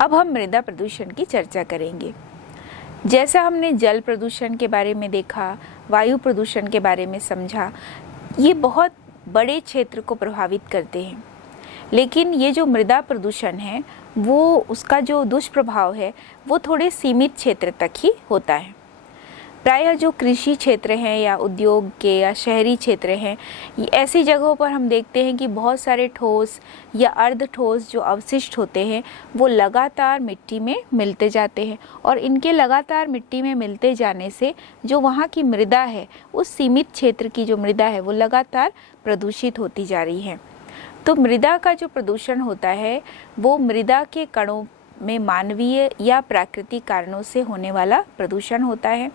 अब हम मृदा प्रदूषण की चर्चा करेंगे। जैसा हमने जल प्रदूषण के बारे में देखा, वायु प्रदूषण के बारे में समझा, ये बहुत बड़े क्षेत्र को प्रभावित करते हैं। लेकिन ये जो मृदा प्रदूषण है वो उसका जो दुष्प्रभाव है वो थोड़े सीमित क्षेत्र तक ही होता है। प्रायः जो कृषि क्षेत्र हैं या उद्योग के या शहरी क्षेत्र हैं, ऐसी जगहों पर हम देखते हैं कि बहुत सारे ठोस या अर्ध ठोस जो अवशिष्ट होते हैं वो लगातार मिट्टी में मिलते जाते हैं और इनके लगातार मिट्टी में मिलते जाने से जो वहाँ की मृदा है, उस सीमित क्षेत्र की जो मृदा है वो लगातार प्रदूषित होती जा रही है। तो मृदा का जो प्रदूषण होता है वो मृदा के कणों में मानवीय या प्राकृतिक कारणों से होने वाला प्रदूषण होता है।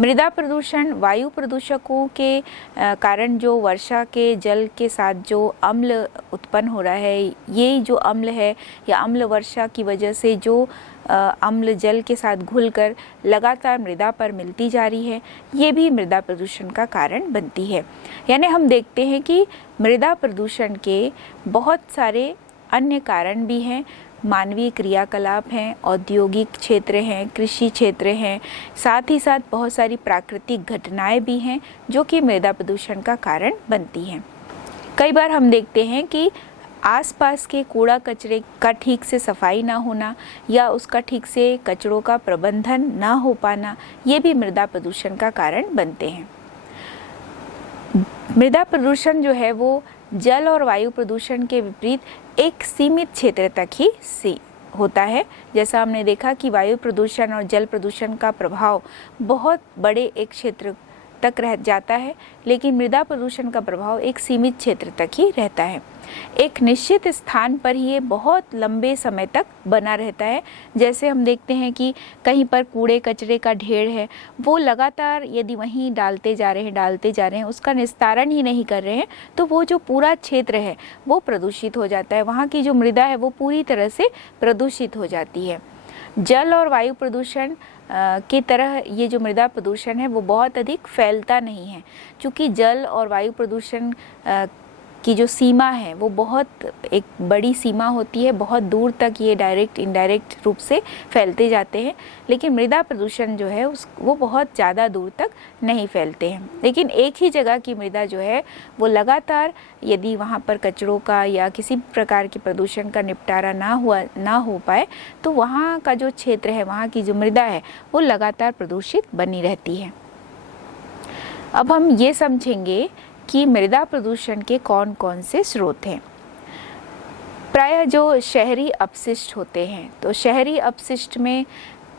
मृदा प्रदूषण वायु प्रदूषकों के कारण जो वर्षा के जल के साथ जो अम्ल उत्पन्न हो रहा है, ये जो अम्ल है या अम्ल वर्षा की वजह से जो अम्ल जल के साथ घुलकर लगातार मृदा पर मिलती जा रही है, ये भी मृदा प्रदूषण का कारण बनती है। यानी हम देखते हैं कि मृदा प्रदूषण के बहुत सारे अन्य कारण भी हैं। मानवीय क्रियाकलाप हैं, औद्योगिक क्षेत्र हैं, कृषि क्षेत्र हैं, साथ ही साथ बहुत सारी प्राकृतिक घटनाएं भी हैं जो कि मृदा प्रदूषण का कारण बनती हैं। कई बार हम देखते हैं कि आसपास के कूड़ा कचरे का ठीक से सफाई ना होना या उसका ठीक से कचरों का प्रबंधन ना हो पाना, ये भी मृदा प्रदूषण का कारण बनते हैं। मृदा प्रदूषण जो है वो जल और वायु प्रदूषण के विपरीत एक सीमित क्षेत्र तक ही होता है। जैसा हमने देखा कि वायु प्रदूषण और जल प्रदूषण का प्रभाव बहुत बड़े एक क्षेत्र तक रह जाता है, लेकिन मृदा प्रदूषण का प्रभाव एक सीमित क्षेत्र तक ही रहता है। एक निश्चित स्थान पर ही ये बहुत लंबे समय तक बना रहता है। जैसे हम देखते हैं कि कहीं पर कूड़े कचरे का ढेर है, वो लगातार यदि वहीं डालते जा रहे हैं, उसका निस्तारण ही नहीं कर रहे हैं, तो वो जो पूरा क्षेत्र है वो प्रदूषित हो जाता है। वहाँ की जो मृदा है वो पूरी तरह से प्रदूषित हो जाती है। जल और वायु प्रदूषण की तरह ये जो मृदा प्रदूषण है वो बहुत अधिक फैलता नहीं है, क्योंकि जल और वायु प्रदूषण की जो सीमा है वो बहुत एक बड़ी सीमा होती है। बहुत दूर तक ये डायरेक्ट इनडायरेक्ट रूप से फैलते जाते हैं, लेकिन मृदा प्रदूषण जो है वो बहुत ज़्यादा दूर तक नहीं फैलते हैं। लेकिन एक ही जगह की मृदा जो है वो लगातार यदि वहाँ पर कचरों का या किसी प्रकार के प्रदूषण का निपटारा ना हो पाए, तो वहाँ का जो क्षेत्र है, वहाँ की जो मृदा है वो लगातार प्रदूषित बनी रहती है। अब हम ये समझेंगे कि मृदा प्रदूषण के कौन कौन से स्रोत हैं। प्रायः जो शहरी अपशिष्ट होते हैं, तो शहरी अपशिष्ट में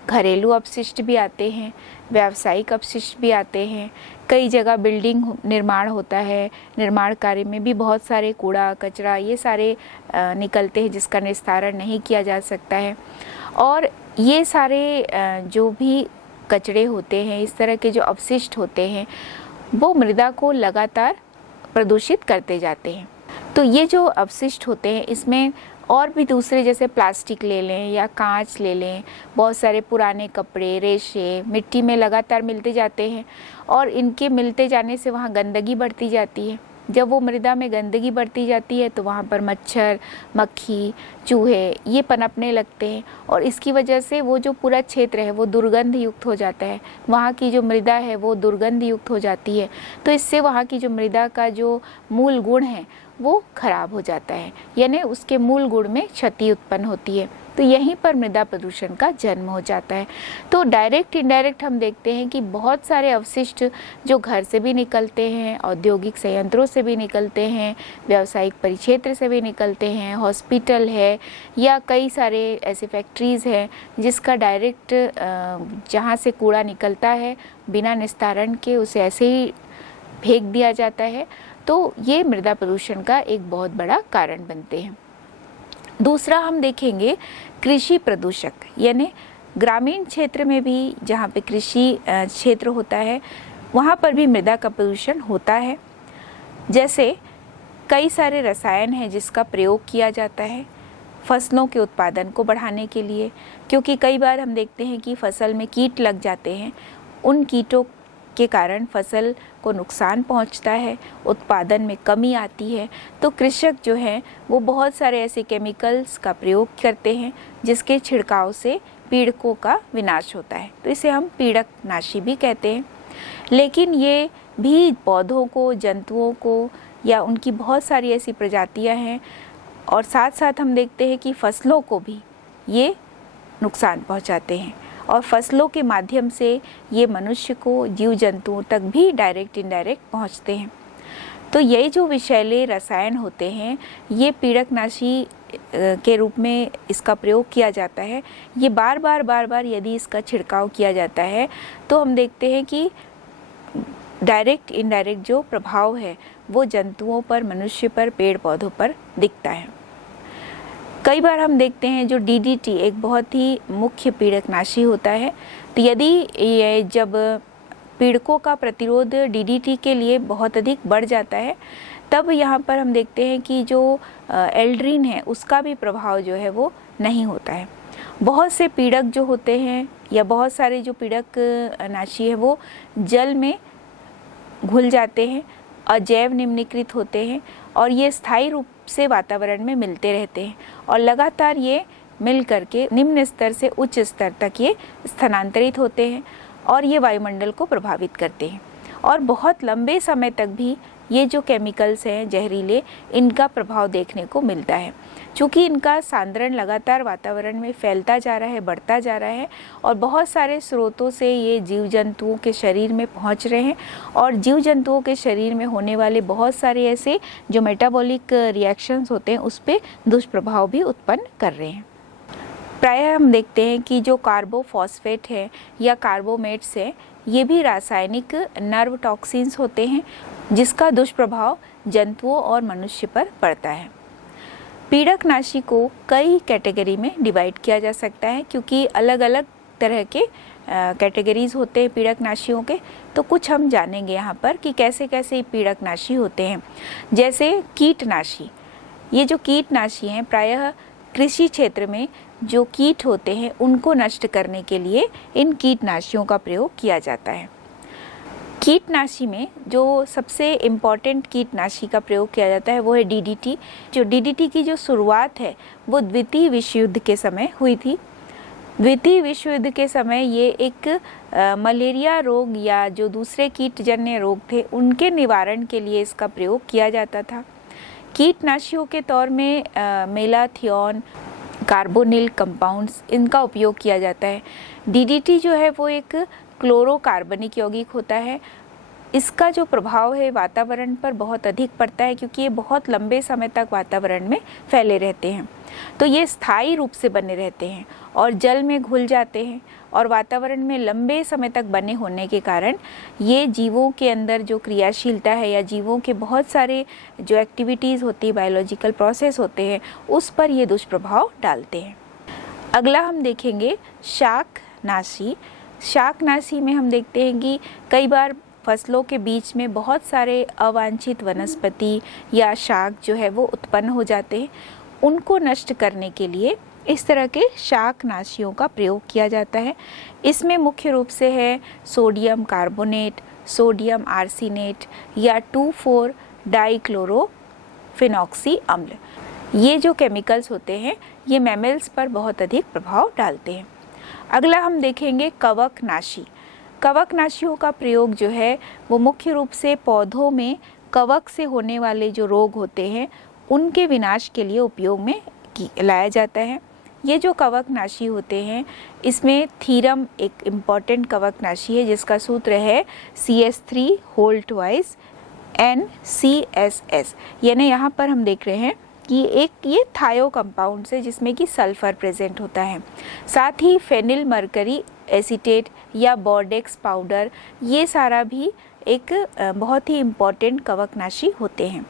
घरेलू अपशिष्ट भी आते हैं, व्यावसायिक अपशिष्ट भी आते हैं। कई जगह बिल्डिंग निर्माण होता है, निर्माण कार्य में भी बहुत सारे कूड़ा कचरा ये सारे निकलते हैं जिसका निस्तारण नहीं किया जा सकता है। और ये सारे जो भी कचरे होते हैं, इस तरह के जो अपशिष्ट होते हैं, वो मृदा को लगातार प्रदूषित करते जाते हैं। तो ये जो अपशिष्ट होते हैं इसमें और भी दूसरे जैसे प्लास्टिक ले लें या कांच ले लें, बहुत सारे पुराने कपड़े, रेशे मिट्टी में लगातार मिलते जाते हैं और इनके मिलते जाने से वहाँ गंदगी बढ़ती जाती है। जब वो मृदा में गंदगी बढ़ती जाती है तो वहाँ पर मच्छर, मक्खी, चूहे ये पनपने लगते हैं और इसकी वजह से वो जो पूरा क्षेत्र है वो दुर्गंध युक्त हो जाता है। वहाँ की जो मृदा है वो दुर्गंध युक्त हो जाती है, तो इससे वहाँ की जो मृदा का जो मूल गुण है वो खराब हो जाता है, यानी उसके मूल गुण में क्षति उत्पन्न होती है। तो यहीं पर मृदा प्रदूषण का जन्म हो जाता है। तो डायरेक्ट इनडायरेक्ट हम देखते हैं कि बहुत सारे अवशिष्ट जो घर से भी निकलते हैं, औद्योगिक संयंत्रों से भी निकलते हैं, व्यावसायिक परिक्षेत्र से भी निकलते हैं, हॉस्पिटल है या कई सारे ऐसे फैक्ट्रीज़ हैं जिसका डायरेक्ट जहाँ से कूड़ा निकलता है बिना निस्तारण के उसे ऐसे ही फेंक दिया जाता है। तो ये मृदा प्रदूषण का एक बहुत बड़ा कारण बनते हैं। दूसरा हम देखेंगे कृषि प्रदूषक, यानी ग्रामीण क्षेत्र में भी जहाँ पे कृषि क्षेत्र होता है वहाँ पर भी मृदा का प्रदूषण होता है। जैसे कई सारे रसायन हैं जिसका प्रयोग किया जाता है फसलों के उत्पादन को बढ़ाने के लिए, क्योंकि कई बार हम देखते हैं कि फसल में कीट लग जाते हैं। उन कीटों के कारण फसल को नुकसान पहुंचता है, उत्पादन में कमी आती है, तो कृषक जो है वो बहुत सारे ऐसे केमिकल्स का प्रयोग करते हैं जिसके छिड़काव से पीड़कों का विनाश होता है। तो इसे हम पीड़कनाशी भी कहते हैं। लेकिन ये भी पौधों को, जंतुओं को या उनकी बहुत सारी ऐसी प्रजातियां हैं, और साथ साथ हम देखते हैं कि फसलों को भी ये नुकसान पहुंचाते हैं, और फसलों के माध्यम से ये मनुष्य को, जीव जंतुओं तक भी डायरेक्ट इनडायरेक्ट पहुंचते हैं। तो ये जो विषैले रसायन होते हैं, ये पीड़कनाशी के रूप में इसका प्रयोग किया जाता है। ये बार बार यदि इसका छिड़काव किया जाता है तो हम देखते हैं कि डायरेक्ट इनडायरेक्ट जो प्रभाव है वो जंतुओं पर, मनुष्य पर, पेड़ पौधों पर दिखता है। कई बार हम देखते हैं जो DDT एक बहुत ही मुख्य पीड़कनाशी होता है, तो यदि ये जब पीड़कों का प्रतिरोध DDT के लिए बहुत अधिक बढ़ जाता है, तब यहाँ पर हम देखते हैं कि जो एल्ड्रीन है उसका भी प्रभाव जो है वो नहीं होता है। बहुत से पीड़क जो होते हैं या बहुत सारे जो पीड़कनाशी है वो जल में घुल जाते हैं, अजैव निम्नीकृत होते हैं, और ये स्थायी रूप से वातावरण में मिलते रहते हैं, और लगातार ये मिल करके निम्न स्तर से उच्च स्तर तक ये स्थानांतरित होते हैं और ये वायुमंडल को प्रभावित करते हैं। और बहुत लंबे समय तक भी ये जो केमिकल्स हैं जहरीले, इनका प्रभाव देखने को मिलता है। चूँकि इनका सांद्रण लगातार वातावरण में फैलता जा रहा है, बढ़ता जा रहा है, और बहुत सारे स्रोतों से ये जीव जंतुओं के शरीर में पहुंच रहे हैं, और जीव जंतुओं के शरीर में होने वाले बहुत सारे ऐसे जो मेटाबॉलिक रिएक्शंस होते हैं उस पर दुष्प्रभाव भी उत्पन्न कर रहे हैं। प्रायः हम देखते हैं कि जो कार्बोफॉस्फेट है या कार्बोमेट्स है, ये भी रासायनिक नर्व टॉक्सिन्स होते हैं जिसका दुष्प्रभाव जंतुओं और मनुष्य पर पड़ता है। पीड़कनाशी को कई कैटेगरी में डिवाइड किया जा सकता है, क्योंकि अलग अलग तरह के कैटेगरीज होते हैं पीड़कनाशियों के। तो कुछ हम जानेंगे यहाँ पर कि कैसे कैसे पीड़कनाशी होते हैं। जैसे कीटनाशी, ये जो कीटनाशी हैं प्रायः कृषि क्षेत्र में जो कीट होते हैं उनको नष्ट करने के लिए इन कीटनाशियों का प्रयोग किया जाता है। कीटनाशी में जो सबसे इम्पॉर्टेंट कीटनाशी का प्रयोग किया जाता है वो है DDT। जो DDT की जो शुरुआत है वो द्वितीय विश्व युद्ध के समय हुई थी। द्वितीय विश्व युद्ध के समय ये एक मलेरिया रोग या जो दूसरे कीटजन्य रोग थे उनके निवारण के लिए इसका प्रयोग किया जाता था। कीटनाशियों के तौर में मेलाथियोन, कार्बोनिल कंपाउंड्स, इनका उपयोग किया जाता है। DDT जो है वो एक क्लोरोकार्बनिक यौगिक होता है। इसका जो प्रभाव है वातावरण पर बहुत अधिक पड़ता है, क्योंकि ये बहुत लंबे समय तक वातावरण में फैले रहते हैं। तो ये स्थायी रूप से बने रहते हैं और जल में घुल जाते हैं, और वातावरण में लंबे समय तक बने होने के कारण ये जीवों के अंदर जो क्रियाशीलता है या जीवों के बहुत सारे जो एक्टिविटीज़ होती है, बायोलॉजिकल प्रोसेस होते हैं, उस पर ये दुष्प्रभाव डालते हैं। अगला हम देखेंगे शाकनाशी। शाकनाशी में हम देखते हैं कि कई बार फसलों के बीच में बहुत सारे अवांछित वनस्पति या शाक जो है वो उत्पन्न हो जाते हैं। उनको नष्ट करने के लिए इस तरह के शाकनाशियों का प्रयोग किया जाता है। इसमें मुख्य रूप से है सोडियम कार्बोनेट, सोडियम आर्सेनेट या 2,4 डाइक्लोरोफिनॉक्सी अम्ल। ये जो केमिकल्स होते हैं ये मैमल्स पर बहुत अधिक प्रभाव डालते हैं। अगला हम देखेंगे कवकनाशी। कवकनाशियों का प्रयोग जो है वो मुख्य रूप से पौधों में कवक से होने वाले जो रोग होते हैं उनके विनाश के लिए उपयोग में लाया जाता है। ये जो कवकनाशी होते हैं इसमें थीरम एक इम्पॉर्टेंट कवकनाशी है जिसका सूत्र है CS3 होल ट्वाइस NCSS। यानी यहाँ पर हम देख रहे हैं कि एक ये थायो कंपाउंड है जिसमें कि सल्फर प्रेजेंट होता है। साथ ही फेनिल मरकरी एसीटेट या बोर्डेक्स पाउडर, ये सारा भी एक बहुत ही इम्पॉर्टेंट कवकनाशी होते हैं।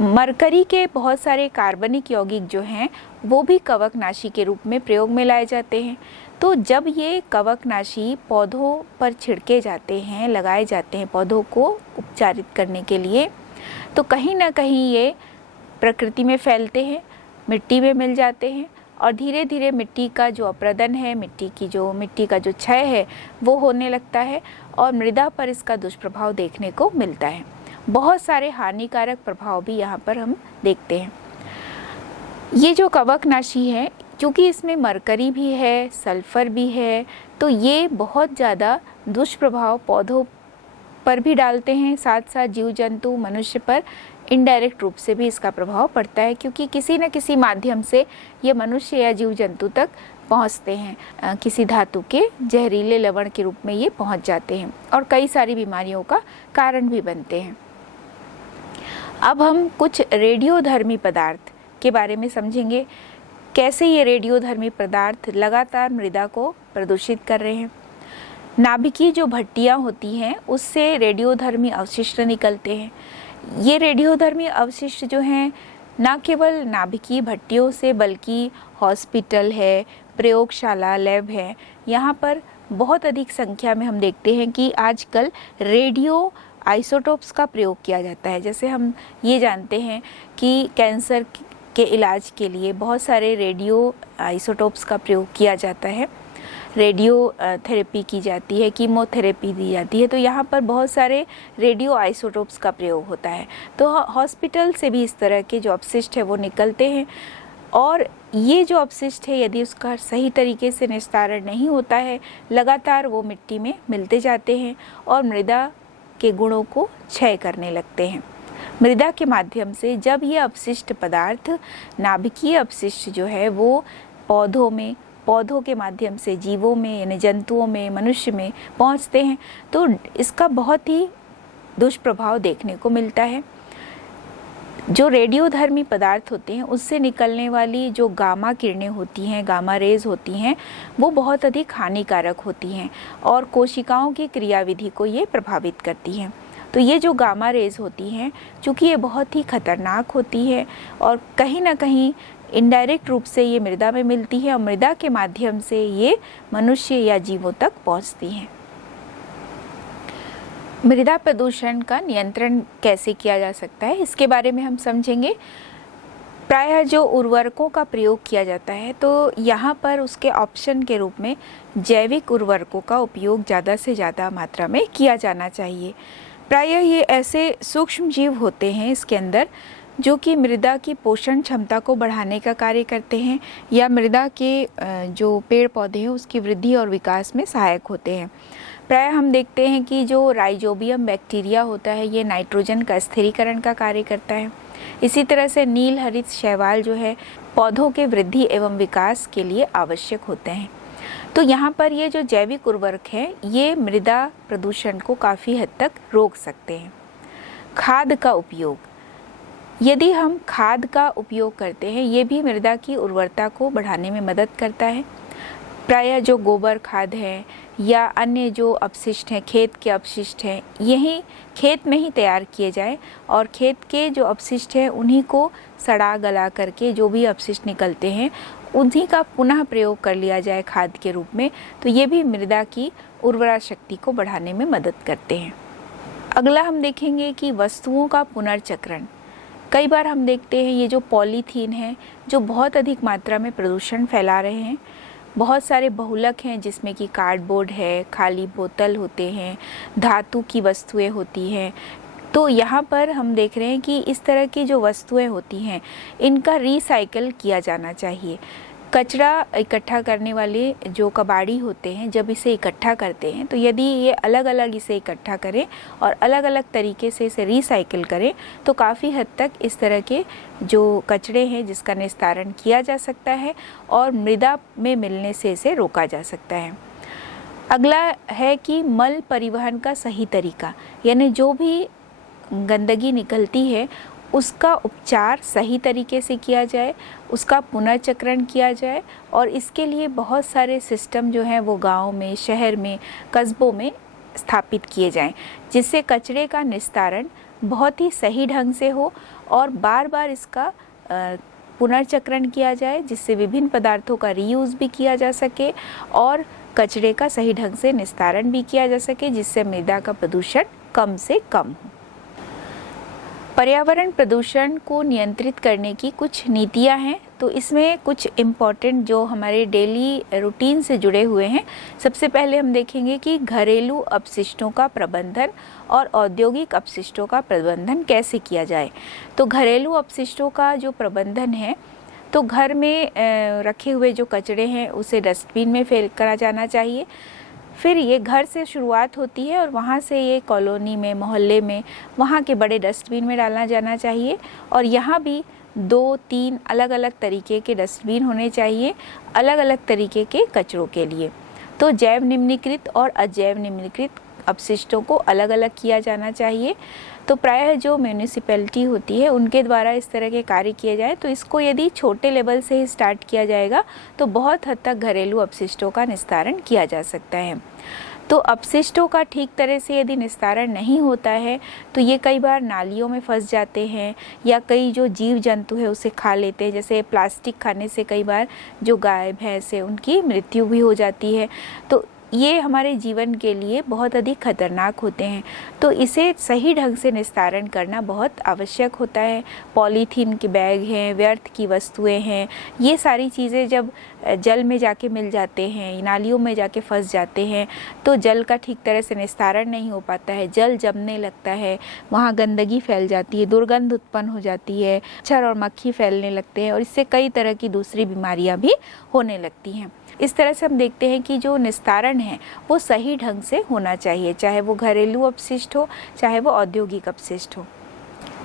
मरकरी के बहुत सारे कार्बनिक यौगिक जो हैं वो भी कवकनाशी के रूप में प्रयोग में लाए जाते हैं। तो जब ये कवकनाशी पौधों पर छिड़के जाते हैं, लगाए जाते हैं पौधों को उपचारित करने के लिए, तो कहीं ना कहीं ये प्रकृति में फैलते हैं, मिट्टी में मिल जाते हैं और धीरे धीरे मिट्टी का जो अपरदन है, मिट्टी का जो क्षय है वो होने लगता है और मृदा पर इसका दुष्प्रभाव देखने को मिलता है। बहुत सारे हानिकारक प्रभाव भी यहाँ पर हम देखते हैं। ये जो कवकनाशी है, क्योंकि इसमें मरकरी भी है, सल्फर भी है, तो ये बहुत ज़्यादा दुष्प्रभाव पौधों पर भी डालते हैं, साथ साथ जीव जंतु मनुष्य पर इनडायरेक्ट रूप से भी इसका प्रभाव पड़ता है, क्योंकि किसी न किसी माध्यम से ये मनुष्य या जीव जंतु तक पहुंचते हैं। किसी धातु के जहरीले लवण के रूप में ये पहुंच जाते हैं और कई सारी बीमारियों का कारण भी बनते हैं। अब हम कुछ रेडियोधर्मी पदार्थ के बारे में समझेंगे, कैसे ये रेडियोधर्मी पदार्थ लगातार मृदा को प्रदूषित कर रहे हैं। नाभिकीय जो भट्टियाँ होती हैं उससे रेडियोधर्मी अवशिष्ट निकलते हैं। ये रेडियोधर्मी अवशिष्ट जो हैं न केवल नाभिकीय भट्टियों से बल्कि हॉस्पिटल है, प्रयोगशाला, लैब है, यहाँ पर बहुत अधिक संख्या में हम देखते हैं कि आजकल रेडियो आइसोटोप्स का प्रयोग किया जाता है। जैसे हम ये जानते हैं कि कैंसर के इलाज के लिए बहुत सारे रेडियो आइसोटोप्स का प्रयोग किया जाता है, रेडियो थेरेपी की जाती है, कीमोथेरेपी दी जाती है, तो यहाँ पर बहुत सारे रेडियो आइसोटोप्स का प्रयोग होता है। तो हॉस्पिटल से भी इस तरह के जो अपशिष्ट है वो निकलते हैं और ये जो अपशिष्ट है यदि उसका सही तरीके से निस्तारण नहीं होता है, लगातार वो मिट्टी में मिलते जाते हैं और मृदा के गुणों को क्षय करने लगते हैं। मृदा के माध्यम से जब ये अपशिष्ट पदार्थ, नाभिकीय अपशिष्ट जो है वो पौधों के माध्यम से जीवों में यानी जंतुओं में, मनुष्य में पहुंचते हैं, तो इसका बहुत ही दुष्प्रभाव देखने को मिलता है। जो रेडियोधर्मी पदार्थ होते हैं उससे निकलने वाली जो गामा किरणें होती हैं, गामा रेज होती हैं, वो बहुत अधिक हानिकारक होती हैं और कोशिकाओं की क्रियाविधि को ये प्रभावित करती हैं। तो ये जो गामा रेज होती हैं, चूँकि ये बहुत ही खतरनाक होती है और कहीं ना कहीं इनडायरेक्ट रूप से ये मृदा में मिलती है और मृदा के माध्यम से ये मनुष्य या जीवों तक पहुंचती हैं। मृदा प्रदूषण का नियंत्रण कैसे किया जा सकता है, इसके बारे में हम समझेंगे। प्रायः जो उर्वरकों का प्रयोग किया जाता है तो यहाँ पर उसके ऑप्शन के रूप में जैविक उर्वरकों का उपयोग ज़्यादा से ज़्यादा मात्रा में किया जाना चाहिए। प्रायः ये ऐसे सूक्ष्म जीव होते हैं इसके अंदर जो कि मृदा की पोषण क्षमता को बढ़ाने का कार्य करते हैं या मृदा के जो पेड़ पौधे हैं उसकी वृद्धि और विकास में सहायक होते हैं। प्रायः हम देखते हैं कि जो राइजोबियम बैक्टीरिया होता है ये नाइट्रोजन का स्थिरीकरण का कार्य करता है। इसी तरह से नील हरित शैवाल जो है पौधों के वृद्धि एवं विकास के लिए आवश्यक होते हैं। तो यहाँ पर ये जो जैविक उर्वरक है ये मृदा प्रदूषण को काफ़ी हद तक रोक सकते हैं। खाद का उपयोग, यदि हम खाद का उपयोग करते हैं ये भी मृदा की उर्वरता को बढ़ाने में मदद करता है। प्रायः जो गोबर खाद है या अन्य जो अपशिष्ट हैं, खेत के अपशिष्ट हैं, यही खेत में ही तैयार किए जाए और खेत के जो अपशिष्ट हैं उन्हीं को सड़ा गला करके जो भी अपशिष्ट निकलते हैं उन्हीं का पुनः प्रयोग कर लिया जाए खाद के रूप में, तो ये भी मृदा की उर्वरा शक्ति को बढ़ाने में मदद करते हैं। अगला हम देखेंगे कि वस्तुओं का पुनर्चक्रण। कई बार हम देखते हैं ये जो पॉलीथीन है जो बहुत अधिक मात्रा में प्रदूषण फैला रहे हैं। बहुत सारे बहुलक हैं जिसमें कि कार्डबोर्ड है, खाली बोतल होते हैं, धातु की वस्तुएं होती हैं। तो यहाँ पर हम देख रहे हैं कि इस तरह की जो वस्तुएं होती हैं इनका रिसाइकल किया जाना चाहिए। कचरा इकट्ठा करने वाले जो कबाड़ी होते हैं जब इसे इकट्ठा करते हैं तो यदि ये अलग अलग इसे इकट्ठा करें और अलग अलग तरीके से इसे रिसाइकिल करें तो काफ़ी हद तक इस तरह के जो कचरे हैं जिसका निस्तारण किया जा सकता है और मृदा में मिलने से इसे रोका जा सकता है। अगला है कि मल परिवहन का सही तरीका, यानी जो भी गंदगी निकलती है उसका उपचार सही तरीके से किया जाए, उसका पुनर्चक्रण किया जाए और इसके लिए बहुत सारे सिस्टम जो हैं वो गाँव में, शहर में, कस्बों में स्थापित किए जाएं, जिससे कचरे का निस्तारण बहुत ही सही ढंग से हो और बार बार इसका पुनर्चक्रण किया जाए, जिससे विभिन्न पदार्थों का रीयूज़ भी किया जा सके और कचरे का सही ढंग से निस्तारण भी किया जा सके, जिससे मृदा का प्रदूषण कम से कम हो। पर्यावरण प्रदूषण को नियंत्रित करने की कुछ नीतियां हैं, तो इसमें कुछ इम्पॉर्टेंट जो हमारे डेली रूटीन से जुड़े हुए हैं। सबसे पहले हम देखेंगे कि घरेलू अपशिष्टों का प्रबंधन और औद्योगिक अपशिष्टों का प्रबंधन कैसे किया जाए। तो घरेलू अपशिष्टों का जो प्रबंधन है, तो घर में रखे हुए जो कचरे हैं उसे डस्टबिन में फेंका जाना चाहिए। फिर ये घर से शुरुआत होती है और वहाँ से ये कॉलोनी में, मोहल्ले में, वहाँ के बड़े डस्टबिन में डालना जाना चाहिए। और यहाँ भी 2-3 अलग अलग तरीके के डस्टबिन होने चाहिए, अलग अलग तरीके के कचरों के लिए। तो जैव निम्नीकृत और अजैव निम्नीकृत अपशिष्टों को अलग अलग किया जाना चाहिए। तो प्रायः जो म्यूनिसिपैलिटी होती है उनके द्वारा इस तरह के कार्य किए जाए, तो इसको यदि छोटे लेवल से ही स्टार्ट किया जाएगा तो बहुत हद तक घरेलू अपशिष्टों का निस्तारण किया जा सकता है। तो अपशिष्टों का ठीक तरह से यदि निस्तारण नहीं होता है तो ये कई बार नालियों में फंस जाते हैं, या कई जो जीव जंतु है उसे खा लेते हैं। जैसे प्लास्टिक खाने से कई बार जो गाय भैंस है उनकी मृत्यु भी हो जाती है। तो ये हमारे जीवन के लिए बहुत अधिक खतरनाक होते हैं, तो इसे सही ढंग से निस्तारण करना बहुत आवश्यक होता है। पॉलीथीन के बैग हैं, व्यर्थ की वस्तुएं हैं, ये सारी चीज़ें जब जल में जाके मिल जाते हैं, नालियों में जाके फंस जाते हैं, तो जल का ठीक तरह से निस्तारण नहीं हो पाता है, जल जमने लगता है, वहाँ गंदगी फैल जाती है, दुर्गंध उत्पन्न हो जाती है, मच्छर और मक्खी फैलने लगते हैं और इससे कई तरह की दूसरी बीमारियाँ भी होने लगती हैं। इस तरह से हम देखते हैं कि जो निस्तारण है वो सही ढंग से होना चाहिए, चाहे वो घरेलू अपशिष्ट हो, चाहे वो औद्योगिक अपशिष्ट हो।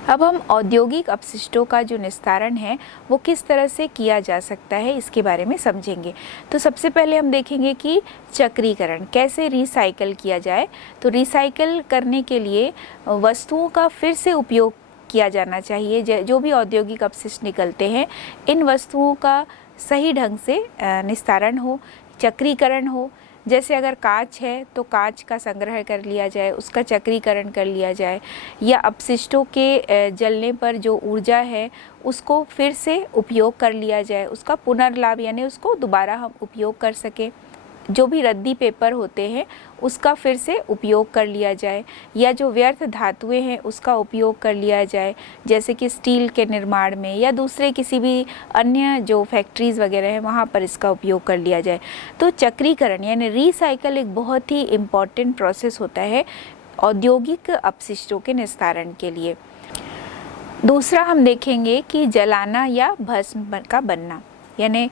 अब हम औद्योगिक अपशिष्टों का जो निस्तारण है वो किस तरह से किया जा सकता है इसके बारे में समझेंगे। तो सबसे पहले हम देखेंगे कि चक्रीकरण कैसे रिसाइकल किया जाए। तो रिसाइकल करने के लिए वस्तुओं का फिर से उपयोग किया जाना चाहिए। जो भी औद्योगिक अपशिष्ट निकलते हैं, इन वस्तुओं का सही ढंग से निस्तारण हो, चक्रीकरण हो। जैसे अगर कांच है तो कांच का संग्रह कर लिया जाए, उसका चक्रीकरण कर लिया जाए, या अपशिष्टों के जलने पर जो ऊर्जा है उसको फिर से उपयोग कर लिया जाए, उसका पुनर्लाभ यानी उसको दोबारा हम उपयोग कर सकें। जो भी रद्दी पेपर होते हैं उसका फिर से उपयोग कर लिया जाए, या जो व्यर्थ धातुएं हैं उसका उपयोग कर लिया जाए, जैसे कि स्टील के निर्माण में या दूसरे किसी भी अन्य जो फैक्ट्रीज़ वगैरह हैं वहाँ पर इसका उपयोग कर लिया जाए। तो चक्रीकरण यानी रिसाइकल एक बहुत ही इम्पॉर्टेंट प्रोसेस होता है औद्योगिक अपशिष्टों के निस्तारण के लिए। दूसरा हम देखेंगे कि जलाना या भस्म का बनना, यानी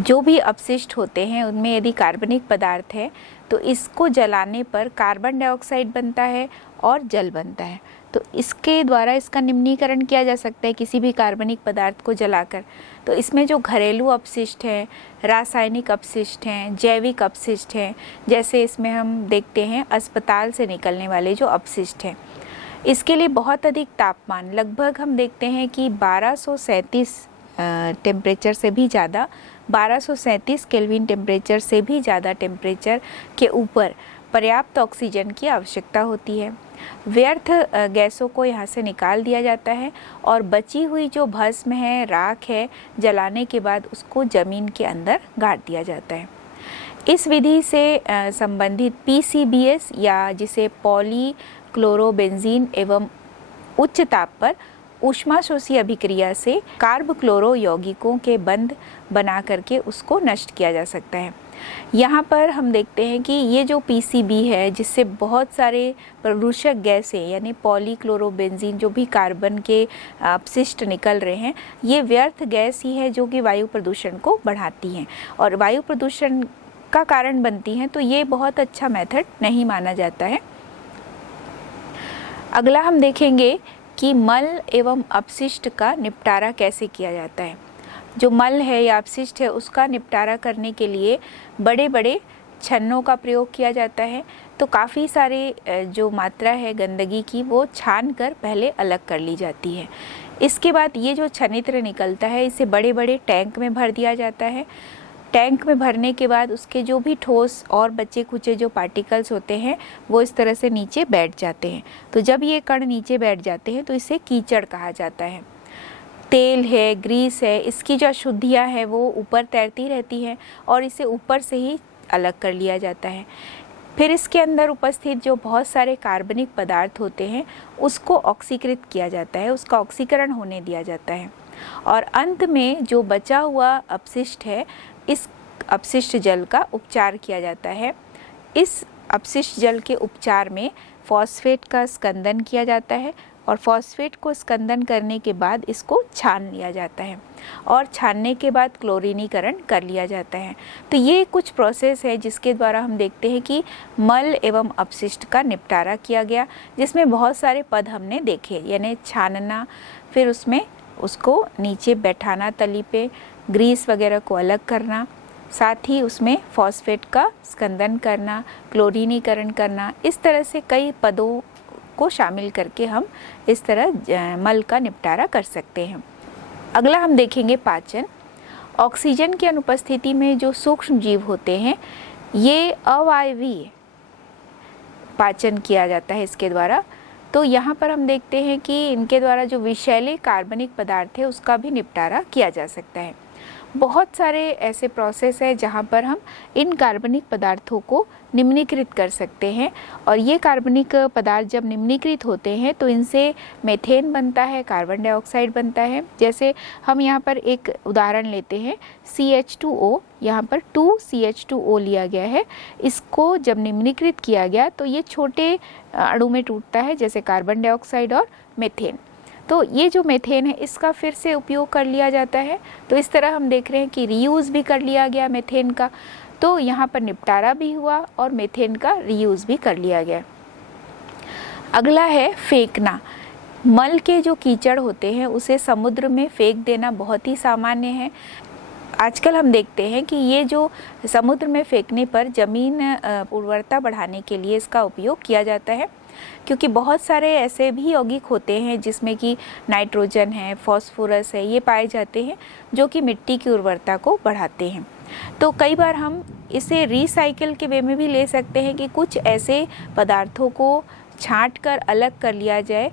जो भी अपशिष्ट होते हैं उनमें यदि कार्बनिक पदार्थ है तो इसको जलाने पर कार्बन डाइऑक्साइड बनता है और जल बनता है। तो इसके द्वारा इसका निम्नीकरण किया जा सकता है किसी भी कार्बनिक पदार्थ को जलाकर। तो इसमें जो घरेलू अपशिष्ट हैं, रासायनिक अपशिष्ट हैं, जैविक अपशिष्ट हैं, जैसे इसमें हम देखते हैं अस्पताल से निकलने वाले जो अपशिष्ट हैं, इसके लिए बहुत अधिक तापमान, लगभग हम देखते हैं कि 1237 टेम्परेचर से भी ज़्यादा, 1237 केल्विन टेम्परेचर से भी ज़्यादा टेम्परेचर के ऊपर पर्याप्त ऑक्सीजन की आवश्यकता होती है। व्यर्थ गैसों को यहाँ से निकाल दिया जाता है और बची हुई जो भस्म है, राख है, जलाने के बाद उसको ज़मीन के अंदर गाड़ दिया जाता है। इस विधि से संबंधित PCBS या जिसे पॉलीक्लोरोबेंजीन एवं उच्च ताप पर ऊष्माशोषी अभिक्रिया से कार्ब क्लोरो यौगिकों के बंध बना करके उसको नष्ट किया जा सकता है। यहाँ पर हम देखते हैं कि ये जो PCB है जिससे बहुत सारे प्रदूषक गैसें यानी पॉलीक्लोरोबेंजीन जो भी कार्बन के अपशिष्ट निकल रहे हैं, ये व्यर्थ गैस ही है जो कि वायु प्रदूषण को बढ़ाती हैं और वायु प्रदूषण का कारण बनती हैं। तो ये बहुत अच्छा मेथड नहीं माना जाता है। अगला हम देखेंगे कि मल एवं अपशिष्ट का निपटारा कैसे किया जाता है। जो मल है या अपशिष्ट है उसका निपटारा करने के लिए बड़े बड़े छन्नों का प्रयोग किया जाता है। तो काफ़ी सारे जो मात्रा है गंदगी की वो छान कर पहले अलग कर ली जाती है। इसके बाद ये जो छनित्र निकलता है इसे बड़े बड़े टैंक में भर दिया जाता है। टैंक में भरने के बाद उसके जो भी ठोस और बचे खुचे जो पार्टिकल्स होते हैं वो इस तरह से नीचे बैठ जाते हैं। तो जब ये कण नीचे बैठ जाते हैं तो इसे कीचड़ कहा जाता है। तेल है, ग्रीस है, इसकी जो अशुद्धियाँ हैं वो ऊपर तैरती रहती हैं और इसे ऊपर से ही अलग कर लिया जाता है। फिर इसके अंदर उपस्थित जो बहुत सारे कार्बनिक पदार्थ होते हैं उसको ऑक्सीकृत किया जाता है, उसका ऑक्सीकरण होने दिया जाता है और अंत में जो बचा हुआ अपशिष्ट है, इस अपशिष्ट जल का उपचार किया जाता है। इस अपशिष्ट जल के उपचार में फॉस्फेट का स्कंदन किया जाता है और फॉस्फेट को स्कंदन करने के बाद इसको छान लिया जाता है और छानने के बाद क्लोरीनीकरण कर लिया जाता है। तो ये कुछ प्रोसेस है जिसके द्वारा हम देखते हैं कि मल एवं अपशिष्ट का निपटारा किया गया, जिसमें बहुत सारे पद हमने देखे, यानी छानना, फिर उसमें उसको नीचे बैठाना तली पे, ग्रीस वगैरह को अलग करना, साथ ही उसमें फॉस्फेट का स्कंदन करना, क्लोरीनीकरण करना, इस तरह से कई पदों को शामिल करके हम इस तरह मल का निपटारा कर सकते हैं। अगला हम देखेंगे पाचन। ऑक्सीजन की अनुपस्थिति में जो सूक्ष्म जीव होते हैं ये अवायवीय पाचन किया जाता है इसके द्वारा। तो यहाँ पर हम देखते हैं कि इनके द्वारा जो विषैले कार्बनिक पदार्थ है उसका भी निपटारा किया जा सकता है। बहुत सारे ऐसे प्रोसेस है जहाँ पर हम इन कार्बनिक पदार्थों को निम्नीकृत कर सकते हैं और ये कार्बनिक पदार्थ जब निम्नीकृत होते हैं तो इनसे मेथेन बनता है, कार्बन डाइऑक्साइड बनता है। जैसे हम यहाँ पर एक उदाहरण लेते हैं CH2O, यहाँ पर 2CH2O लिया गया है। इसको जब निम्नीकृत किया गया तो ये छोटे अणु में टूटता है, जैसे कार्बन डाइऑक्साइड और मेथेन। तो ये जो मेथेन है इसका फिर से उपयोग कर लिया जाता है। तो इस तरह हम देख रहे हैं कि रीयूज़ भी कर लिया गया मेथेन का, तो यहाँ पर निपटारा भी हुआ और मेथेन का रीयूज़ भी कर लिया गया। अगला है फेंकना। मल के जो कीचड़ होते हैं उसे समुद्र में फेंक देना बहुत ही सामान्य है। आजकल हम देखते हैं कि ये जो समुद्र में फेंकने पर ज़मीन उर्वरता बढ़ाने के लिए इसका उपयोग किया जाता है, क्योंकि बहुत सारे ऐसे भी यौगिक होते हैं जिसमें कि नाइट्रोजन है, फॉस्फोरस है, ये पाए जाते हैं जो कि मिट्टी की उर्वरता को बढ़ाते हैं। तो कई बार हम इसे रिसाइकिल के वे में भी ले सकते हैं कि कुछ ऐसे पदार्थों को छांट कर अलग कर लिया जाए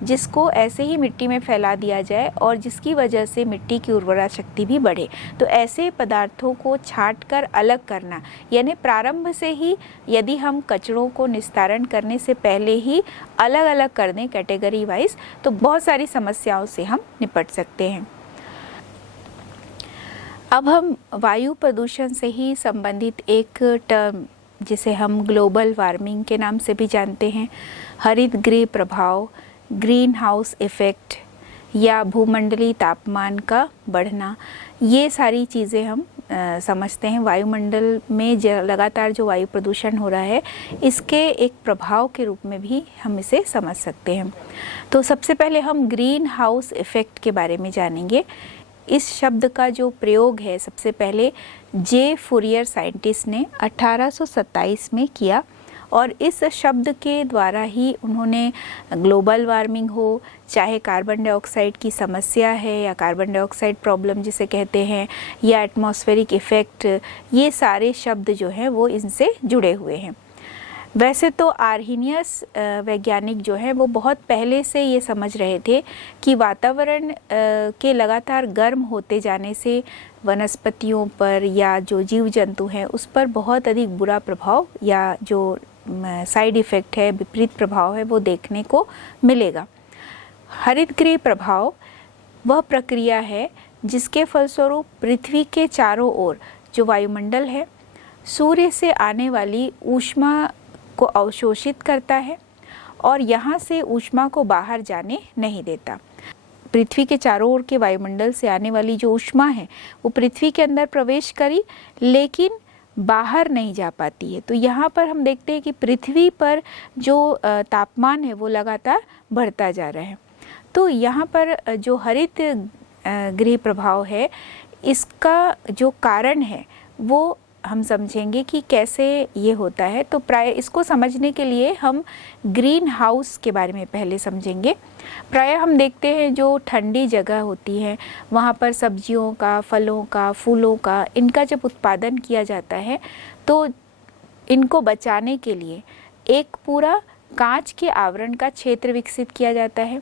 जिसको ऐसे ही मिट्टी में फैला दिया जाए और जिसकी वजह से मिट्टी की उर्वरा शक्ति भी बढ़े। तो ऐसे पदार्थों को छांट कर अलग करना, यानी प्रारंभ से ही यदि हम कचरों को निस्तारण करने से पहले ही अलग अलग कर दें कैटेगरी वाइज, तो बहुत सारी समस्याओं से हम निपट सकते हैं। अब हम वायु प्रदूषण से ही संबंधित एक टर्म जिसे हम ग्लोबल वार्मिंग के नाम से भी जानते हैं, हरित गृह प्रभाव, ग्रीन हाउस इफ़ेक्ट या भूमंडलीय तापमान का बढ़ना, ये सारी चीज़ें हम समझते हैं। वायुमंडल में लगातार जो वायु प्रदूषण हो रहा है इसके एक प्रभाव के रूप में भी हम इसे समझ सकते हैं। तो सबसे पहले हम ग्रीन हाउस इफ़ेक्ट के बारे में जानेंगे। इस शब्द का जो प्रयोग है सबसे पहले जे फूरियर साइंटिस्ट ने 1827 में किया और इस शब्द के द्वारा ही उन्होंने ग्लोबल वार्मिंग हो, चाहे कार्बन डाइऑक्साइड की समस्या है या कार्बन डाइऑक्साइड प्रॉब्लम जिसे कहते हैं, या एटमॉस्फेरिक इफ़ेक्ट, ये सारे शब्द जो हैं वो इनसे जुड़े हुए हैं। वैसे तो आर्हीनियस वैज्ञानिक जो हैं वो बहुत पहले से ये समझ रहे थे कि वातावरण के लगातार गर्म होते जाने से वनस्पतियों पर या जो जीव जंतु हैं उस पर बहुत अधिक बुरा प्रभाव या जो साइड इफ़ेक्ट है, विपरीत प्रभाव है, वो देखने को मिलेगा। हरितगृह प्रभाव वह प्रक्रिया है जिसके फलस्वरूप पृथ्वी के चारों ओर जो वायुमंडल है सूर्य से आने वाली ऊष्मा को अवशोषित करता है और यहाँ से ऊष्मा को बाहर जाने नहीं देता। पृथ्वी के चारों ओर के वायुमंडल से आने वाली जो ऊष्मा है वो पृथ्वी के अंदर प्रवेश करी लेकिन बाहर नहीं जा पाती है। तो यहाँ पर हम देखते हैं कि पृथ्वी पर जो तापमान है वो लगातार बढ़ता जा रहा है। तो यहाँ पर जो हरित गृह प्रभाव है इसका जो कारण है वो हम समझेंगे कि कैसे ये होता है। तो प्राय इसको समझने के लिए हम ग्रीन हाउस के बारे में पहले समझेंगे। प्राय हम देखते हैं जो ठंडी जगह होती है वहाँ पर सब्जियों का, फलों का, फूलों का, इनका जब उत्पादन किया जाता है तो इनको बचाने के लिए एक पूरा कांच के आवरण का क्षेत्र विकसित किया जाता है।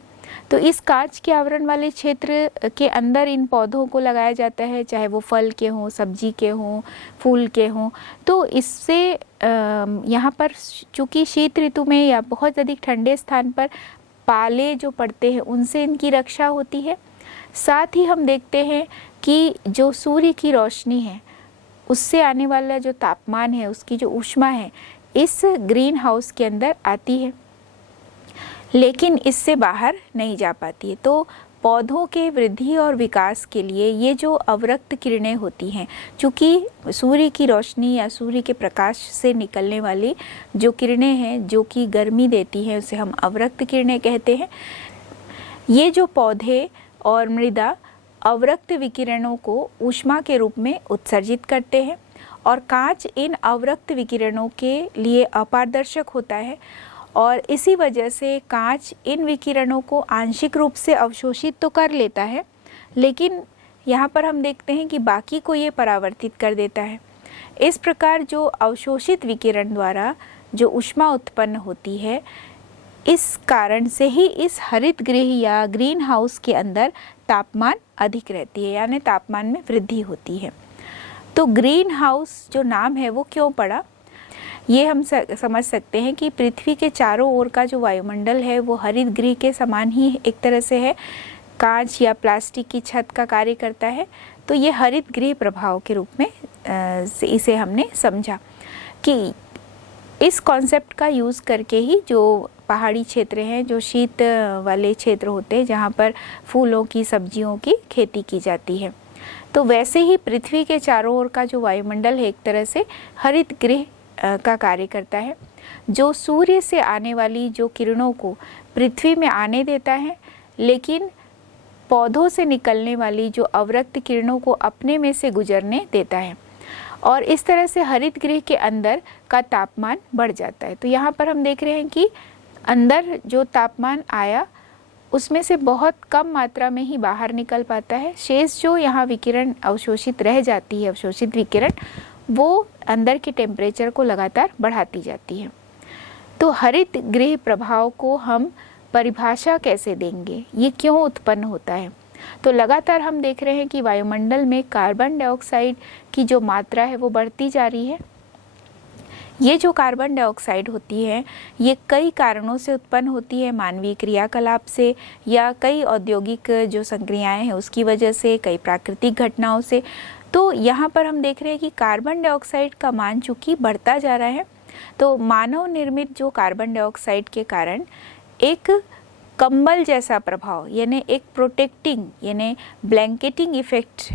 तो इस कांच के आवरण वाले क्षेत्र के अंदर इन पौधों को लगाया जाता है, चाहे वो फल के हों, सब्जी के हों, फूल के हों। तो इससे यहाँ पर चूँकि शीत ऋतु में या बहुत अधिक ठंडे स्थान पर पाले जो पड़ते हैं उनसे इनकी रक्षा होती है। साथ ही हम देखते हैं कि जो सूर्य की रोशनी है उससे आने वाला जो तापमान है, उसकी जो ऊष्मा है, इस ग्रीन हाउस के अंदर आती है लेकिन इससे बाहर नहीं जा पाती है। तो पौधों के वृद्धि और विकास के लिए ये जो अवरक्त किरणें होती हैं, चूँकि सूर्य की रोशनी या सूर्य के प्रकाश से निकलने वाली जो किरणें हैं जो कि गर्मी देती हैं उसे हम अवरक्त किरणें कहते हैं। ये जो पौधे और मृदा अवरक्त विकिरणों को ऊष्मा के रूप में उत्सर्जित करते हैं और कांच इन अवरक्त विकिरणों के लिए अपारदर्शक होता है और इसी वजह से कांच इन विकिरणों को आंशिक रूप से अवशोषित तो कर लेता है, लेकिन यहाँ पर हम देखते हैं कि बाकी को ये परावर्तित कर देता है। इस प्रकार जो अवशोषित विकिरण द्वारा जो ऊष्मा उत्पन्न होती है, इस कारण से ही इस हरित गृह या ग्रीन हाउस के अंदर तापमान अधिक रहती है, यानी तापमान में वृद्धि होती है। तो ग्रीन हाउस जो नाम है वो क्यों पड़ा, ये हम समझ सकते हैं कि पृथ्वी के चारों ओर का जो वायुमंडल है वो हरित गृह के समान ही एक तरह से है, कांच या प्लास्टिक की छत का कार्य करता है। तो ये हरित गृह प्रभाव के रूप में इसे हमने समझा कि इस कॉन्सेप्ट का यूज़ करके ही जो पहाड़ी क्षेत्र हैं, जो शीत वाले क्षेत्र होते हैं जहाँ पर फूलों की, सब्जियों की खेती की जाती है, तो वैसे ही पृथ्वी के चारों ओर का जो वायुमंडल है एक तरह से हरित गृह का कार्य करता है, जो सूर्य से आने वाली जो किरणों को पृथ्वी में आने देता है, लेकिन पौधों से निकलने वाली जो अवरक्त किरणों को अपने में से गुजरने देता है और इस तरह से हरित गृह के अंदर का तापमान बढ़ जाता है। तो यहाँ पर हम देख रहे हैं कि अंदर जो तापमान आया उसमें से बहुत कम मात्रा में ही बाहर निकल पाता है, शेष जो यहाँ विकिरण अवशोषित रह जाती है, अवशोषित विकिरण, वो अंदर के टेम्परेचर को लगातार बढ़ाती जाती है। तो हरित गृह प्रभाव को हम परिभाषा कैसे देंगे, ये क्यों उत्पन्न होता है? तो लगातार हम देख रहे हैं कि वायुमंडल में कार्बन डाइऑक्साइड की जो मात्रा है वो बढ़ती जा रही है। ये जो कार्बन डाइऑक्साइड होती है ये कई कारणों से उत्पन्न होती है, मानवीय क्रियाकलाप से या कई औद्योगिक जो संक्रियाएं हैं उसकी वजह से, कई प्राकृतिक घटनाओं से। तो यहाँ पर हम देख रहे हैं कि कार्बन डाइऑक्साइड का मान चूँकि बढ़ता जा रहा है, तो मानव निर्मित जो कार्बन डाइऑक्साइड के कारण एक कंबल जैसा प्रभाव यानी एक प्रोटेक्टिंग यानी ब्लैंकेटिंग इफेक्ट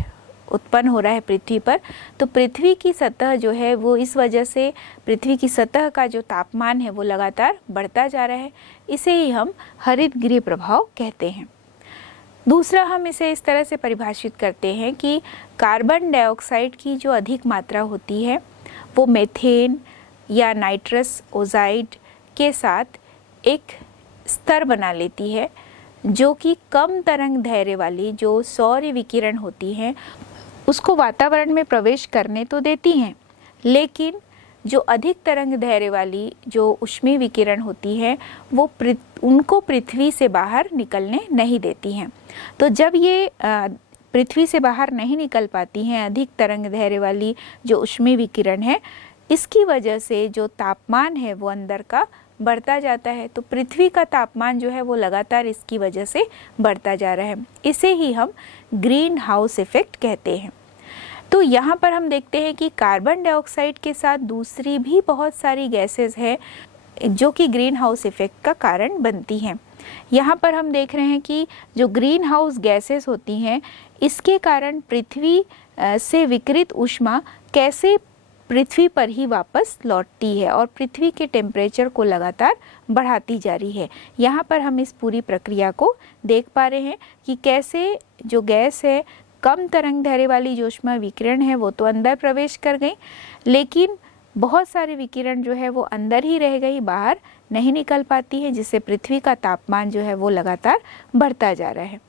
उत्पन्न हो रहा है पृथ्वी पर। तो पृथ्वी की सतह जो है वो इस वजह से पृथ्वी की सतह का जो तापमान है वो लगातार बढ़ता जा रहा है, इसे ही हम हरित गृह प्रभाव कहते हैं। दूसरा, हम इसे इस तरह से परिभाषित करते हैं कि कार्बन डाइऑक्साइड की जो अधिक मात्रा होती है वो मीथेन या नाइट्रस ऑक्साइड के साथ एक स्तर बना लेती है, जो कि कम तरंग दैर्घ्य वाली जो सौर विकिरण होती हैं उसको वातावरण में प्रवेश करने तो देती हैं, लेकिन जो अधिक तरंग दैर्घ्य वाली जो ऊष्मीय विकिरण होती है वो उनको पृथ्वी से बाहर निकलने नहीं देती हैं। तो जब ये पृथ्वी से बाहर नहीं निकल पाती हैं अधिक तरंग दैर्घ्य वाली जो ऊष्मीय विकिरण है, इसकी वजह से जो तापमान है वो अंदर का बढ़ता जाता है। तो पृथ्वी का तापमान जो है वो लगातार इसकी वजह से बढ़ता जा रहा है, इसे ही हम ग्रीन हाउस इफेक्ट कहते हैं। तो यहाँ पर हम देखते हैं कि कार्बन डाइऑक्साइड के साथ दूसरी भी बहुत सारी गैसेस हैं जो कि ग्रीन हाउस इफेक्ट का कारण बनती हैं। यहाँ पर हम देख रहे हैं कि जो ग्रीन हाउस गैसेस होती हैं इसके कारण पृथ्वी से विकिरित ऊष्मा कैसे पृथ्वी पर ही वापस लौटती है और पृथ्वी के टेम्परेचर को लगातार बढ़ाती जा रही है। यहाँ पर हम इस पूरी प्रक्रिया को देख पा रहे हैं कि कैसे जो गैस है, कम तरंग दैर्घ्य वाली जो ऊष्मा विकिरण है वो तो अंदर प्रवेश कर गई, लेकिन बहुत सारे विकिरण जो है वो अंदर ही रह गई, बाहर नहीं निकल पाती है, जिससे पृथ्वी का तापमान जो है वो लगातार बढ़ता जा रहा है।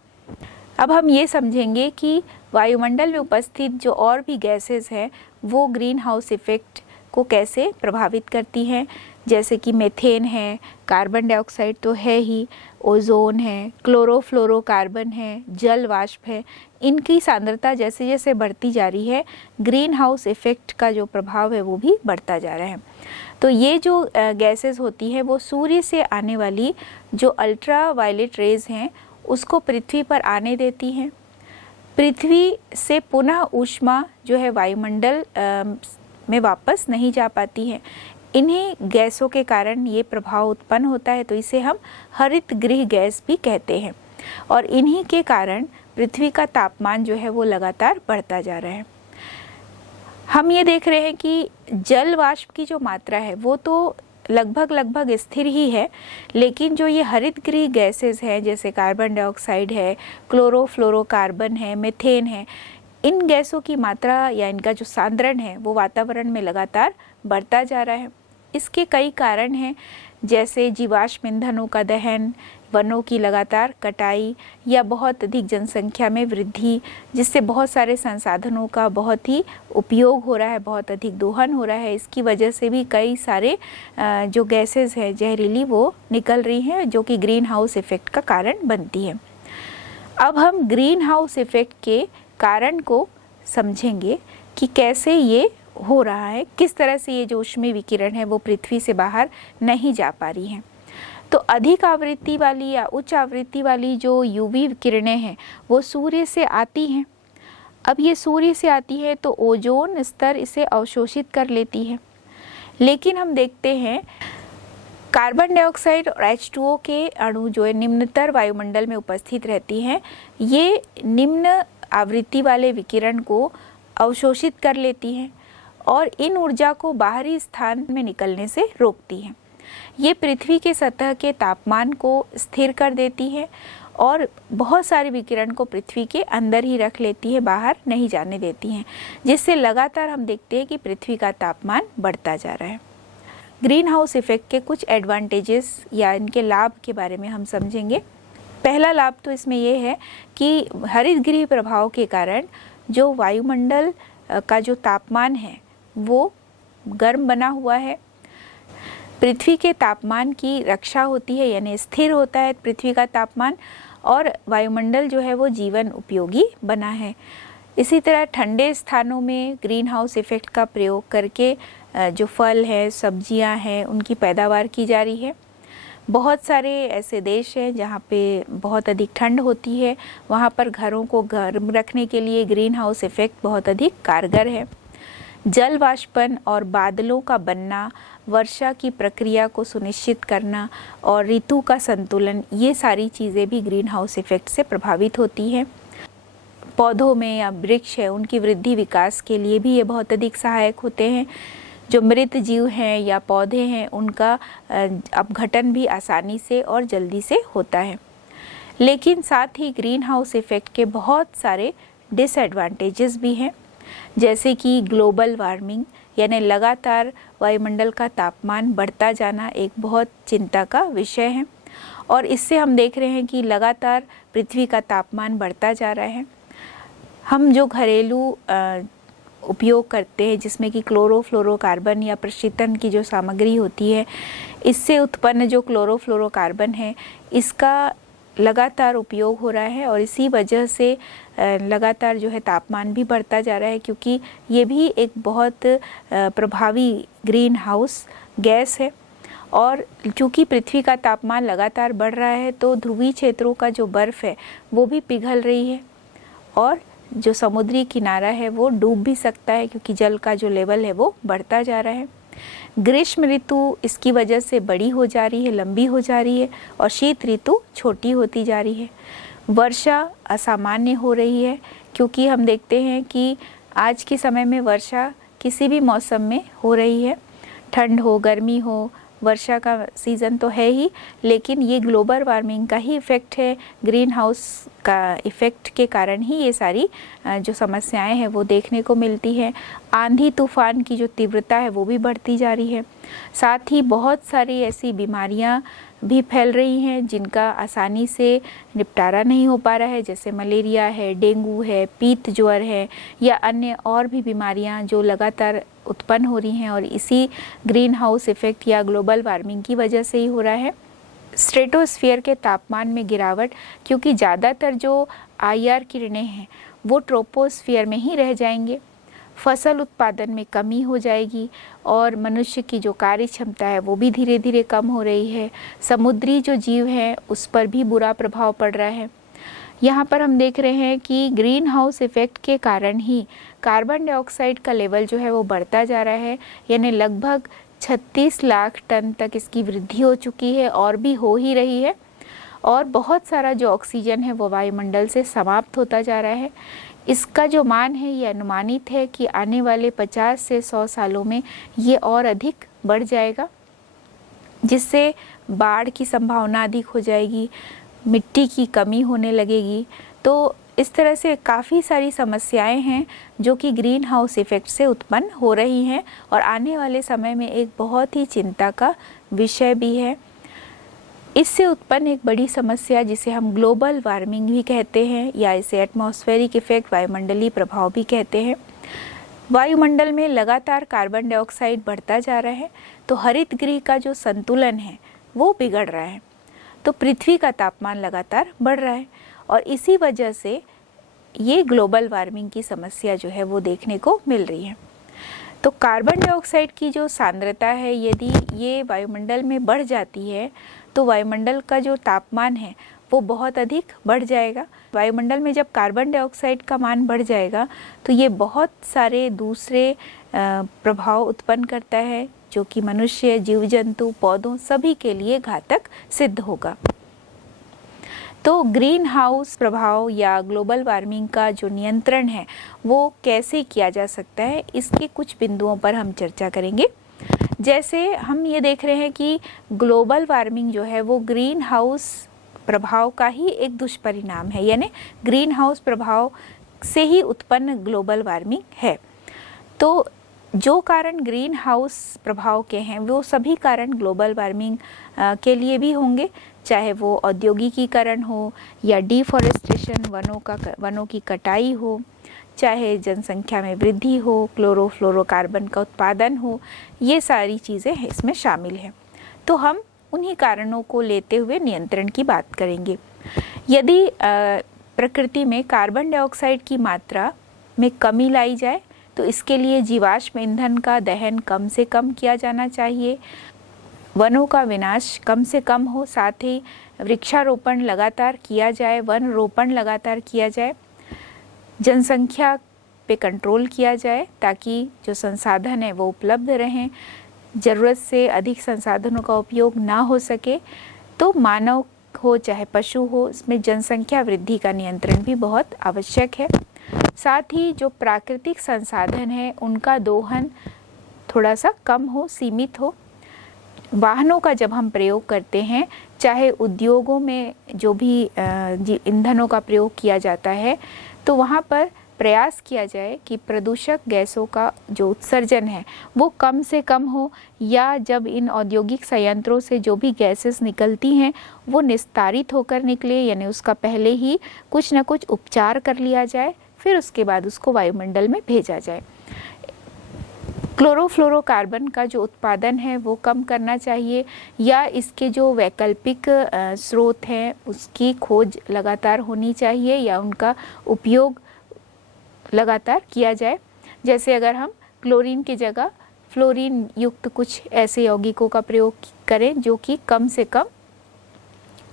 अब हम ये समझेंगे कि वायुमंडल में उपस्थित जो और भी गैसेस हैं वो ग्रीन हाउस इफेक्ट को कैसे प्रभावित करती हैं, जैसे कि मीथेन है, कार्बन डाइऑक्साइड तो है ही, ओजोन है, क्लोरोफ्लोरोकार्बन है, जल वाष्प है। इनकी सांद्रता जैसे जैसे बढ़ती जा रही है, ग्रीन हाउस इफेक्ट का जो प्रभाव है वो भी बढ़ता जा रहा है। तो ये जो गैसेस होती है वो सूर्य से आने वाली जो अल्ट्रा वायलेट रेज हैं उसको पृथ्वी पर आने देती हैं। पृथ्वी से पुनः ऊष्मा जो है वायुमंडल में वापस नहीं जा पाती है। इन्हीं गैसों के कारण ये प्रभाव उत्पन्न होता है, तो इसे हम हरित गृह गैस भी कहते हैं। और इन्हीं के कारण पृथ्वी का तापमान जो है वो लगातार बढ़ता जा रहा है। हम ये देख रहे हैं कि जल वाष्प की जो मात्रा है वो तो लगभग स्थिर ही है, लेकिन जो ये हरित गृह गैसेस हैं जैसे कार्बन डाइऑक्साइड है, क्लोरोफ्लोरोकार्बन है, मीथेन है, इन गैसों की मात्रा या इनका जो सांद्रण है वो वातावरण में लगातार बढ़ता जा रहा है। इसके कई कारण हैं, जैसे जीवाश्म ईंधनों का दहन, वनों की लगातार कटाई या बहुत अधिक जनसंख्या में वृद्धि, जिससे बहुत सारे संसाधनों का बहुत ही उपयोग हो रहा है, बहुत अधिक दोहन हो रहा है। इसकी वजह से भी कई सारे जो गैसेस हैं जहरीली वो निकल रही हैं, जो कि ग्रीन हाउस इफेक्ट का कारण बनती है। अब हम ग्रीन हाउस इफेक्ट के कारण को समझेंगे कि कैसे ये हो रहा है, किस तरह से ये जो ऊष्मीय विकिरण है वो पृथ्वी से बाहर नहीं जा पा रही हैं। तो अधिक आवृत्ति वाली या उच्च आवृत्ति वाली जो यूवी किरणें हैं वो सूर्य से आती हैं। अब ये सूर्य से आती है तो ओजोन स्तर इसे अवशोषित कर लेती है, लेकिन हम देखते हैं कार्बन डाइऑक्साइड और H2O के अणु जो है निम्नतर वायुमंडल में उपस्थित रहती हैं, ये निम्न आवृत्ति वाले विकिरण को अवशोषित कर लेती हैं और इन ऊर्जा को बाहरी स्थान में निकलने से रोकती हैं। ये पृथ्वी के सतह के तापमान को स्थिर कर देती है और बहुत सारे विकिरण को पृथ्वी के अंदर ही रख लेती है, बाहर नहीं जाने देती हैं, जिससे लगातार हम देखते हैं कि पृथ्वी का तापमान बढ़ता जा रहा है। ग्रीन हाउस इफेक्ट के कुछ एडवांटेजेस या इनके लाभ के बारे में हम समझेंगे। पहला लाभ तो इसमें यह है कि हरित गृह प्रभाव के कारण जो वायुमंडल का जो तापमान है वो गर्म बना हुआ है। पृथ्वी के तापमान की रक्षा होती है, यानी स्थिर होता है पृथ्वी का तापमान, और वायुमंडल जो है वो जीवन उपयोगी बना है। इसी तरह ठंडे स्थानों में ग्रीन हाउस इफेक्ट का प्रयोग करके जो फल है, सब्जियां हैं, उनकी पैदावार की जा रही है। बहुत सारे ऐसे देश हैं जहाँ पे बहुत अधिक ठंड होती है, वहाँ पर घरों को गर्म रखने के लिए ग्रीन हाउस इफेक्ट बहुत अधिक कारगर है। जल वाष्पन और बादलों का बनना, वर्षा की प्रक्रिया को सुनिश्चित करना और ऋतु का संतुलन, ये सारी चीज़ें भी ग्रीन हाउस इफेक्ट से प्रभावित होती हैं। पौधों में या वृक्ष है उनकी वृद्धि विकास के लिए भी ये बहुत अधिक सहायक होते हैं। जो मृत जीव हैं या पौधे हैं उनका अपघटन भी आसानी से और जल्दी से होता है। लेकिन साथ ही ग्रीन हाउस इफेक्ट के बहुत सारे डिसएडवांटेजेस भी हैं, जैसे कि ग्लोबल वार्मिंग, यानी लगातार वायुमंडल का तापमान बढ़ता जाना एक बहुत चिंता का विषय है और इससे हम देख रहे हैं कि लगातार पृथ्वी का तापमान बढ़ता जा रहा है। हम जो घरेलू उपयोग करते हैं जिसमें कि क्लोरोफ्लोरोकार्बन या प्रशीतन की जो सामग्री होती है, इससे उत्पन्न जो क्लोरोफ्लोरोकार्बन है इसका लगातार उपयोग हो रहा है और इसी वजह से लगातार जो है तापमान भी बढ़ता जा रहा है, क्योंकि ये भी एक बहुत प्रभावी ग्रीन हाउस गैस है। और चूँकि पृथ्वी का तापमान लगातार बढ़ रहा है तो ध्रुवीय क्षेत्रों का जो बर्फ़ है वो भी पिघल रही है और जो समुद्री किनारा है वो डूब भी सकता है, क्योंकि जल का जो लेवल है वो बढ़ता जा रहा है। ग्रीष्म ऋतु इसकी वजह से बड़ी हो जा रही है, लंबी हो जा रही है और शीत ऋतु छोटी होती जा रही है। वर्षा असामान्य हो रही है, क्योंकि हम देखते हैं कि आज के समय में वर्षा किसी भी मौसम में हो रही है। ठंड हो, गर्मी हो, वर्षा का सीज़न तो है ही, लेकिन ये ग्लोबल वार्मिंग का ही इफ़ेक्ट है, ग्रीन हाउस का इफ़ेक्ट के कारण ही ये सारी जो समस्याएं हैं वो देखने को मिलती हैं। आंधी तूफान की जो तीव्रता है वो भी बढ़ती जा रही है। साथ ही बहुत सारी ऐसी बीमारियां भी फैल रही हैं जिनका आसानी से निपटारा नहीं हो पा रहा है, जैसे मलेरिया है, डेंगू है, पीत ज्वर है या अन्य और भी बीमारियां जो लगातार उत्पन्न हो रही हैं और इसी ग्रीन हाउस इफ़ेक्ट या ग्लोबल वार्मिंग की वजह से ही हो रहा है। स्ट्रेटोस्फीयर के तापमान में गिरावट, क्योंकि ज़्यादातर जो IR किरणें हैं वो ट्रोपोस्फीयर में ही रह जाएंगे। फसल उत्पादन में कमी हो जाएगी और मनुष्य की जो कार्य क्षमता है वो भी धीरे धीरे कम हो रही है। समुद्री जो जीव हैं उस पर भी बुरा प्रभाव पड़ रहा है। यहाँ पर हम देख रहे हैं कि ग्रीन हाउस इफ़ेक्ट के कारण ही कार्बन डाइऑक्साइड का लेवल जो है वो बढ़ता जा रहा है, यानी लगभग 36 लाख टन तक इसकी वृद्धि हो चुकी है और भी हो ही रही है। और बहुत सारा जो ऑक्सीजन है वो वायुमंडल से समाप्त होता जा रहा है। इसका जो मान है ये अनुमानित है कि आने वाले 50 से 100 सालों में ये और अधिक बढ़ जाएगा, जिससे बाढ़ की संभावना अधिक हो जाएगी, मिट्टी की कमी होने लगेगी। तो इस तरह से काफ़ी सारी समस्याएं हैं जो कि ग्रीन हाउस इफ़ेक्ट से उत्पन्न हो रही हैं और आने वाले समय में एक बहुत ही चिंता का विषय भी है। इससे उत्पन्न एक बड़ी समस्या जिसे हम ग्लोबल वार्मिंग भी कहते हैं या इसे एटमॉस्फेरिक इफ़ेक्ट, वायुमंडलीय प्रभाव भी कहते हैं। वायुमंडल में लगातार कार्बन डाइऑक्साइड बढ़ता जा रहा है तो हरित गृह का जो संतुलन है वो बिगड़ रहा है, तो पृथ्वी का तापमान लगातार बढ़ रहा है और इसी वजह से ये ग्लोबल वार्मिंग की समस्या जो है वो देखने को मिल रही है। तो कार्बन डाइऑक्साइड की जो सांद्रता है यदि ये वायुमंडल में बढ़ जाती है तो वायुमंडल का जो तापमान है वो बहुत अधिक बढ़ जाएगा। वायुमंडल में जब कार्बन डाइऑक्साइड का मान बढ़ जाएगा तो ये बहुत सारे दूसरे प्रभाव उत्पन्न करता है जो कि मनुष्य, जीव जंतु, पौधों सभी के लिए घातक सिद्ध होगा। तो ग्रीन हाउस प्रभाव या ग्लोबल वार्मिंग का जो नियंत्रण है वो कैसे किया जा सकता है, इसके कुछ बिंदुओं पर हम चर्चा करेंगे। जैसे हम ये देख रहे हैं कि ग्लोबल वार्मिंग जो है वो ग्रीन हाउस प्रभाव का ही एक दुष्परिणाम है, यानी ग्रीन हाउस प्रभाव से ही उत्पन्न ग्लोबल वार्मिंग है। तो जो कारण ग्रीन हाउस प्रभाव के हैं वो सभी कारण ग्लोबल वार्मिंग के लिए भी होंगे, चाहे वो औद्योगिकीकरण हो या डिफॉरेस्टेशन, वनों की कटाई हो, चाहे जनसंख्या में वृद्धि हो, क्लोरोफ्लोरोकार्बन का उत्पादन हो, ये सारी चीज़ें इसमें शामिल हैं। तो हम उन्हीं कारणों को लेते हुए नियंत्रण की बात करेंगे। यदि प्रकृति में कार्बन डाइऑक्साइड की मात्रा में कमी लाई जाए तो इसके लिए जीवाश्म ईंधन का दहन कम से कम किया जाना चाहिए, वनों का विनाश कम से कम हो, साथ ही वृक्षारोपण लगातार किया जाए, वन रोपण लगातार किया जाए, जनसंख्या पे कंट्रोल किया जाए ताकि जो संसाधन है वो उपलब्ध रहें, ज़रूरत से अधिक संसाधनों का उपयोग ना हो सके। तो मानव हो चाहे पशु हो, इसमें जनसंख्या वृद्धि का नियंत्रण भी बहुत आवश्यक है। साथ ही जो प्राकृतिक संसाधन है उनका दोहन थोड़ा सा कम हो, सीमित हो। वाहनों का जब हम प्रयोग करते हैं, चाहे उद्योगों में जो भी ईंधनों का प्रयोग किया जाता है, तो वहाँ पर प्रयास किया जाए कि प्रदूषक गैसों का जो उत्सर्जन है वो कम से कम हो, या जब इन औद्योगिक संयंत्रों से जो भी गैसेस निकलती हैं वो निस्तारित होकर निकले, यानी उसका पहले ही कुछ न कुछ उपचार कर लिया जाए, फिर उसके बाद उसको वायुमंडल में भेजा जाए। क्लोरोफ्लोरोकार्बन का जो उत्पादन है वो कम करना चाहिए, या इसके जो वैकल्पिक स्रोत हैं उसकी खोज लगातार होनी चाहिए या उनका उपयोग लगातार किया जाए। जैसे अगर हम क्लोरीन की जगह फ्लोरीन युक्त कुछ ऐसे यौगिकों का प्रयोग करें जो कि कम से कम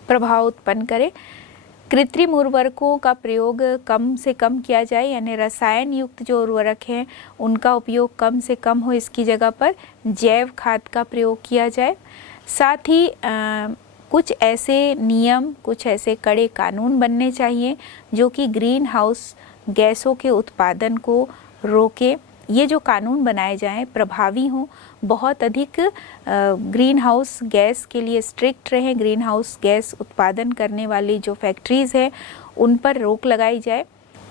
प्रभाव उत्पन्न करे। कृत्रिम उर्वरकों का प्रयोग कम से कम किया जाए, यानी रसायन युक्त जो उर्वरक हैं उनका उपयोग कम से कम हो, इसकी जगह पर जैव खाद का प्रयोग किया जाए। साथ ही कुछ ऐसे नियम, कुछ ऐसे कड़े कानून बनने चाहिए जो कि ग्रीन हाउस गैसों के उत्पादन को रोके। ये जो कानून बनाए जाएं प्रभावी हों, बहुत अधिक ग्रीन हाउस गैस के लिए स्ट्रिक्ट रहें। ग्रीन हाउस गैस उत्पादन करने वाली जो फैक्ट्रीज़ हैं उन पर रोक लगाई जाए।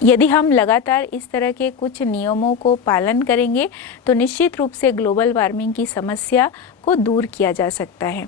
यदि हम लगातार इस तरह के कुछ नियमों को पालन करेंगे तो निश्चित रूप से ग्लोबल वार्मिंग की समस्या को दूर किया जा सकता है।